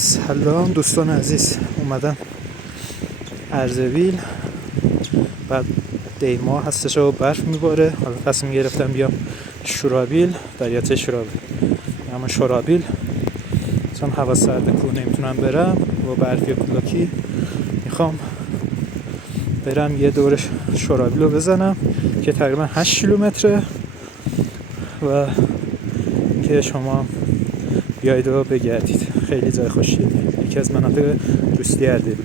سلام دوستان عزیز، اومدم اردبیل. بعد دیما هستش و برف میباره. حالا تصمیم گرفتم بیام شورابیل، دریاچه شورابیل، اما شورابیل چون هوا سرده کو نمیتونم برم و برفی کولاکی میخوام برم یه دور شورابیل رو بزنم که تقریبا 8 کیلومتره و که شما بیایید و بگردید. خیلی جای خوشیه، یکی از مناطق دوستی اردبیل.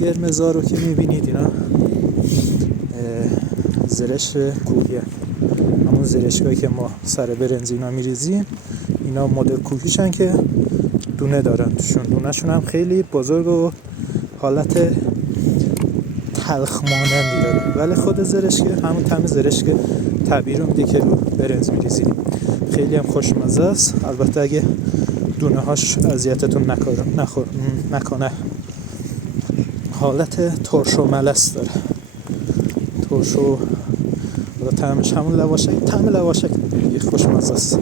قرمزا رو که میبینید اینا زرشک کوهیه، همون زرشکایی که ما سر برنز اینا میریزیم. اینا مدل کوهیشن که دونه دارن توشون، دونهشون هم خیلی بزرگ و حالت تلخ مانندی داره، ولی خود زرشک همون طعم زرشک طبیعی رو میده که رو برنز میریزیم. خیلی هم خوشمزه است، البته اگه دونه هاش اذیتتون نکنه. حالت ترش و ملس داره، ترش و حالا طعمش همون لواشک، طعم لواشک دیگه، خوشمزه است.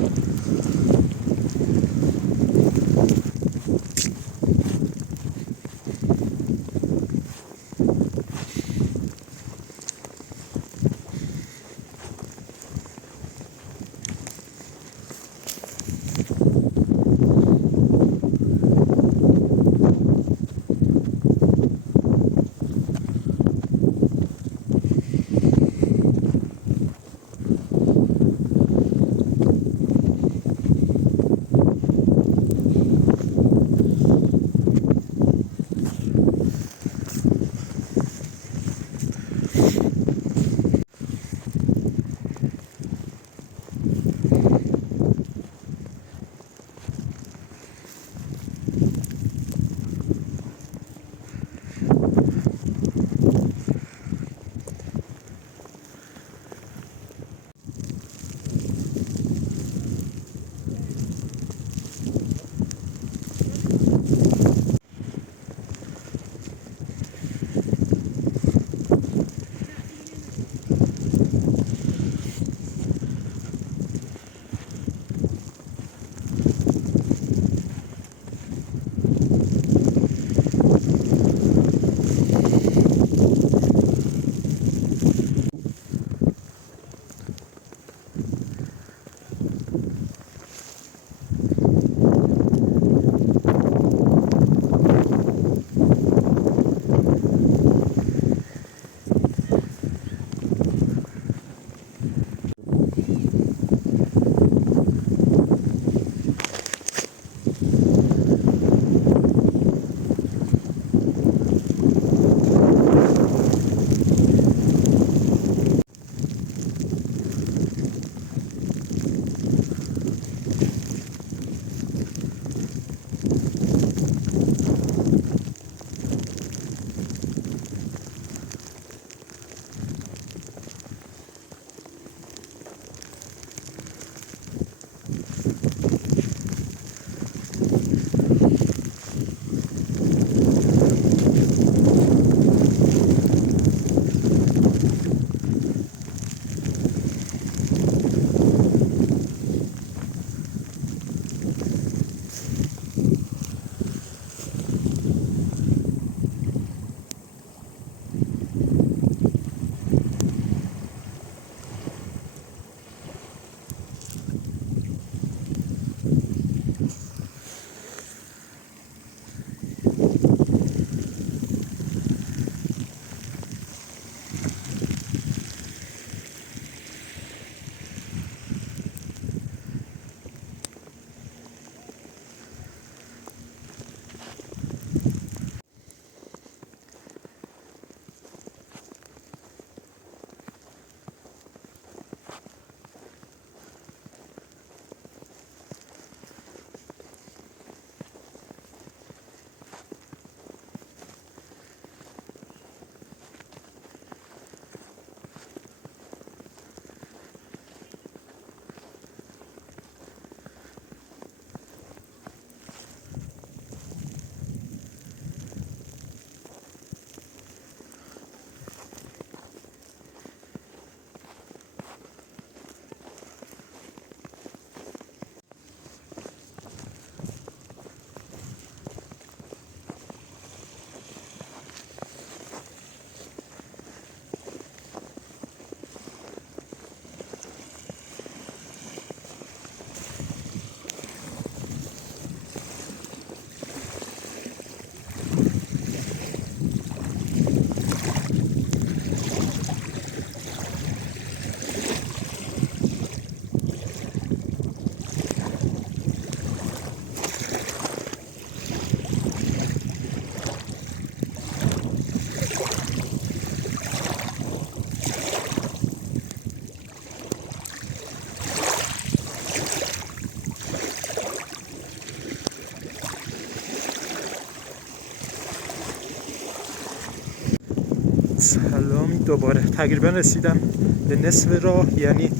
سلام، دوباره تقریبا رسیدم به نصف راه، یعنی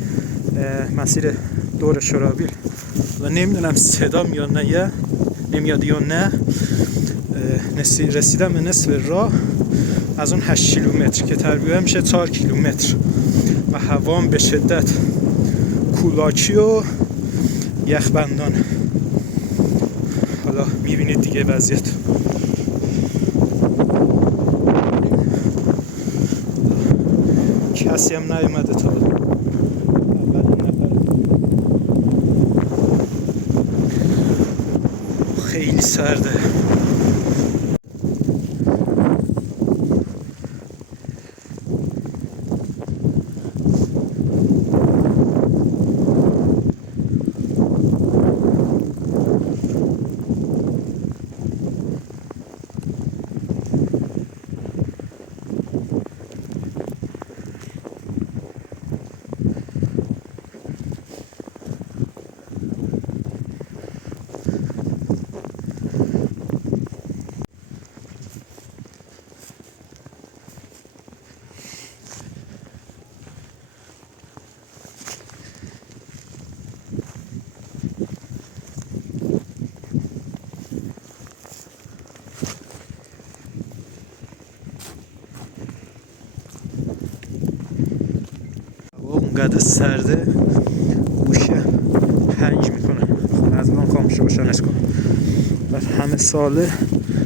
مسیر دور شورابیل و نمیدونم صدا میاد نه نمیاد یا نه. رسیدم به نصف راه از اون 8 کیلومتر که تقریبا میشه 4 کیلومتر و هوام به شدت کولاچی و یخبندان. حالا میبینید دیگه وضعیت. کسی هم نیومده تا اولین نفر. خیلی سرده. اونقدر سرده گوشه هنگ میکنه. از من خاموش روشنش کن. بعد همه ساله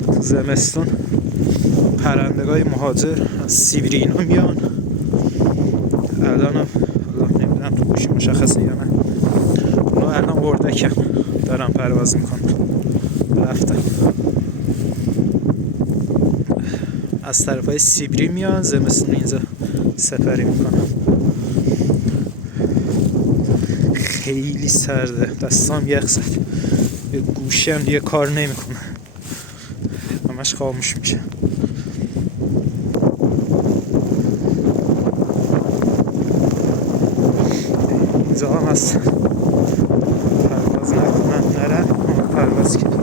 تو زمستون پرندگای مهاجر از سیبری اینا میان. الان هم نمیدونم تو گوشی مشخصه یا نه، اونا الان اردکن دارن پرواز میکنن. رفتن از طرفای سیبری میان، زمستون اینجا سپری میکنن. خیلی سرده، دستام یخ زد، یه گوشی هم دیگه کار نمیکنه، همش خاموش میشه. اینجا هم هست پرواز نکنن نرن، پرواز کرد.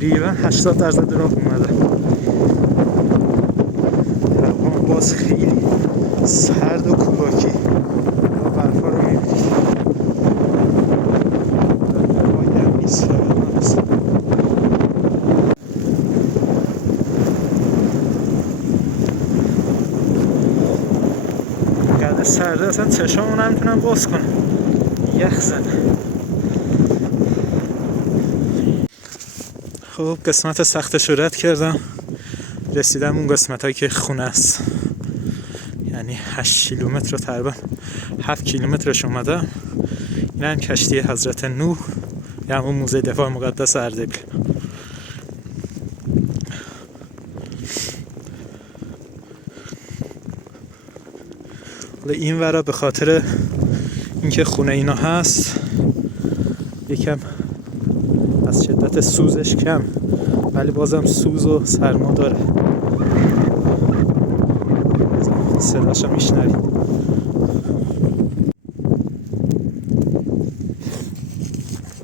تقریبا 80% راه اومده. هوا باز خیلی سرد و کولاکی. برفا رو میبینید، هوایی هم نیست. اینقدر سرده اصلا چشامو نمیتونم باز کنم، یخ زده. خب قسمت سختش رو رد کردم، رسیدم اون قسمت هایی که خونه است. یعنی 8 کیلومتر رو تقریبا 7 کیلومترش اومدم. این هم کشتی حضرت نوح، یا همون موزه دفاع مقدس اردبیل. حالا این ورا به خاطر اینکه خونه اینا هست یکم از شدت سوزش کم، ولی بازم سوز و سرما داره. صداشو میشنوید.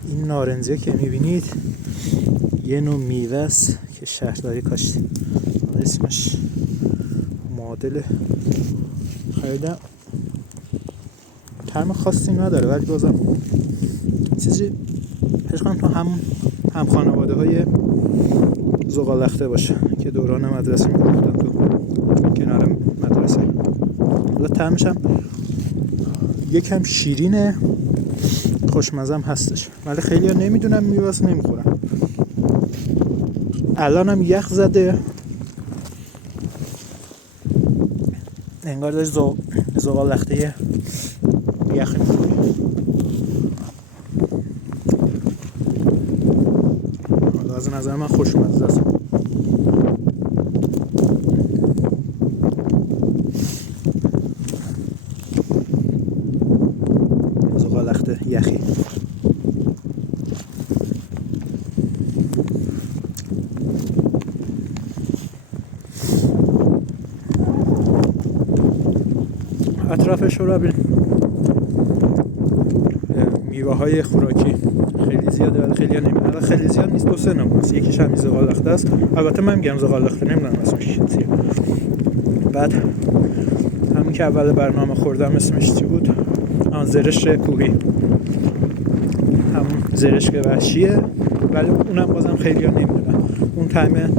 این نارنجیه که میبینید یه نوع میوه است که شهرداری کاشته. اسمش معادل خیلی طعم خاصی نداره، ولی بازم چیزی حس کنم تو هم خانواده های زغالخته باشه که دوران مدرسه می‌رفتن تو کنار مدرسه. حالا طعمش هم یکم شیرینه، خوشمزه هم هستش، ولی خیلی ها نمیدونم میوه‌است نمیخورن. الان هم یخ زده، انگار داشت زغالخته یخی می‌خوری. حالا از نظر من خوشمزه است. زغالخته یخی. اطرافش رو ببین، میوه نمونه‌های خوراکی خیلی زیاده ولی خیلی نمیدونم. خیلی زیاد نیست، 2-3 نمونه است. یکیش هم زغال‌لخته است. البته من میگم زغال‌لخته، نمیدونم اسمش چیه. بعد همین که اول برنامه خوردم اسمش چی بود؟ زرشک کوهی، همون زرشک وحشیه ولی اونم بازم خیلی ها نمیدونم. اون طعم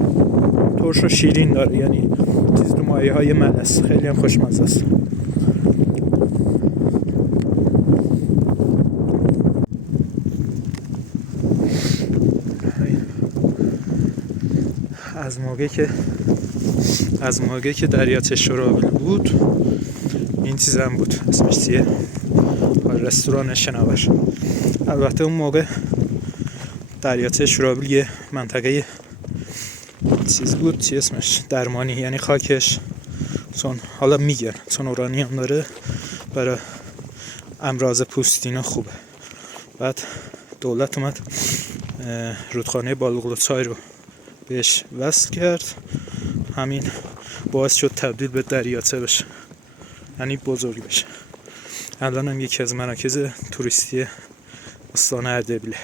ترش و شیرین داره، یعنی چیز تو مایه های ملس، خیلی هم خوشمزه است. از موقعی که دریاچه شورابل بود این چیزم بود، اسمش چیه؟ رستوران شناور. البته اون موقع دریاچه شورابل یه منطقه چیز بود، چی اسمش؟ درمانی، یعنی خاکش چون حالا میگن چون اورانیوم داره برای امراض پوستینا خوبه. بعد دولت اومد رودخانه بالغلوچای رو بهش وصل کرد، همین باعث شد تبدیل به دریاچه بشه، یعنی بزرگ بشه. الان هم یکی از مراکز توریستی استان اردبیله.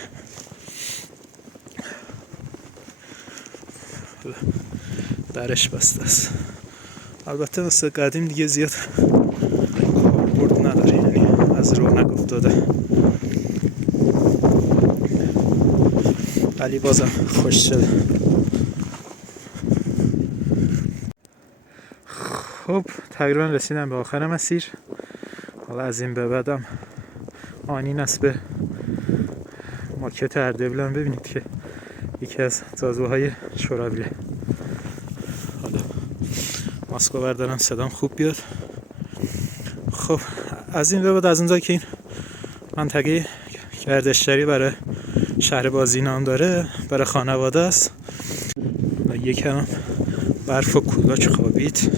درش بسته است. البته مثل قدیم دیگه زیاد کاربرد نداره، یعنی از رونق افتاده، ولی بازم خوش شده. خب تقریبا رسیدم به آخر مسیر. حالا از این به بعدم آنین است به مارکت اردبیل هم ببینید که یکی از جاذبه‌های شورابیله. حالا ماسکو بردارم صدام خوب بیاد. خب از این به بعد، از اونجا که این منطقه گردشگری برای شهر بازی نام داره، برای خانواده است و یکم برف و کولاک خوابید،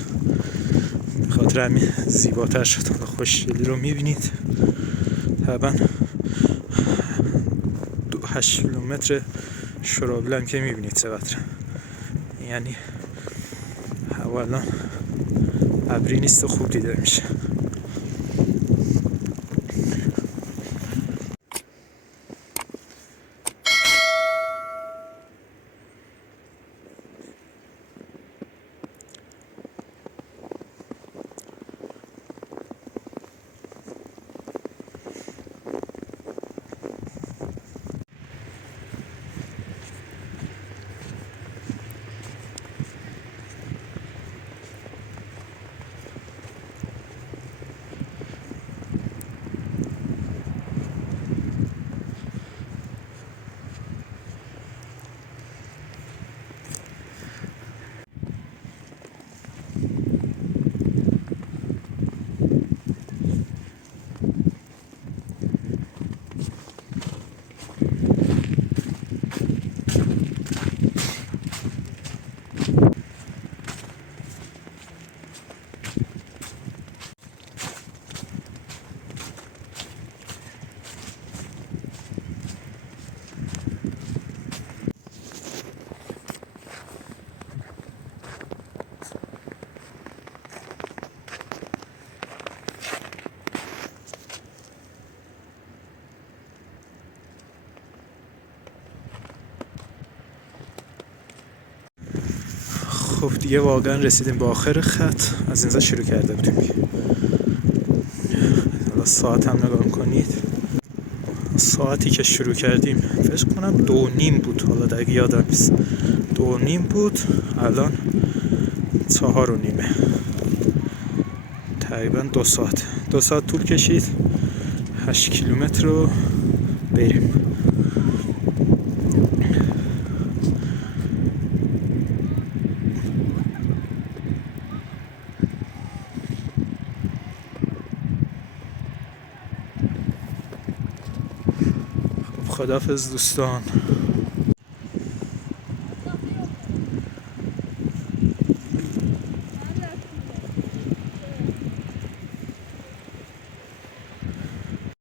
خاطر همین زیباتر شد. حالا خوشگلی رو میبینید. طبعا 8 کیلومتر شورابیل هم که میبینید چقدر، یعنی هوا الان ابری نیست و خوب دیده میشه. خب دیگه واقعا رسیدیم به آخر خط. از اینجا شروع کرده بودیم. حالا ساعت هم نگاه کنید، ساعتی که شروع کردیم فکر کنم 2:30 بود، حالا دیگه یادم نیست، 2:30 بود. الان 4:30، تقریبا 2 ساعت طول کشید 8 کیلومتر رو بریم. خداحافظ دوستان.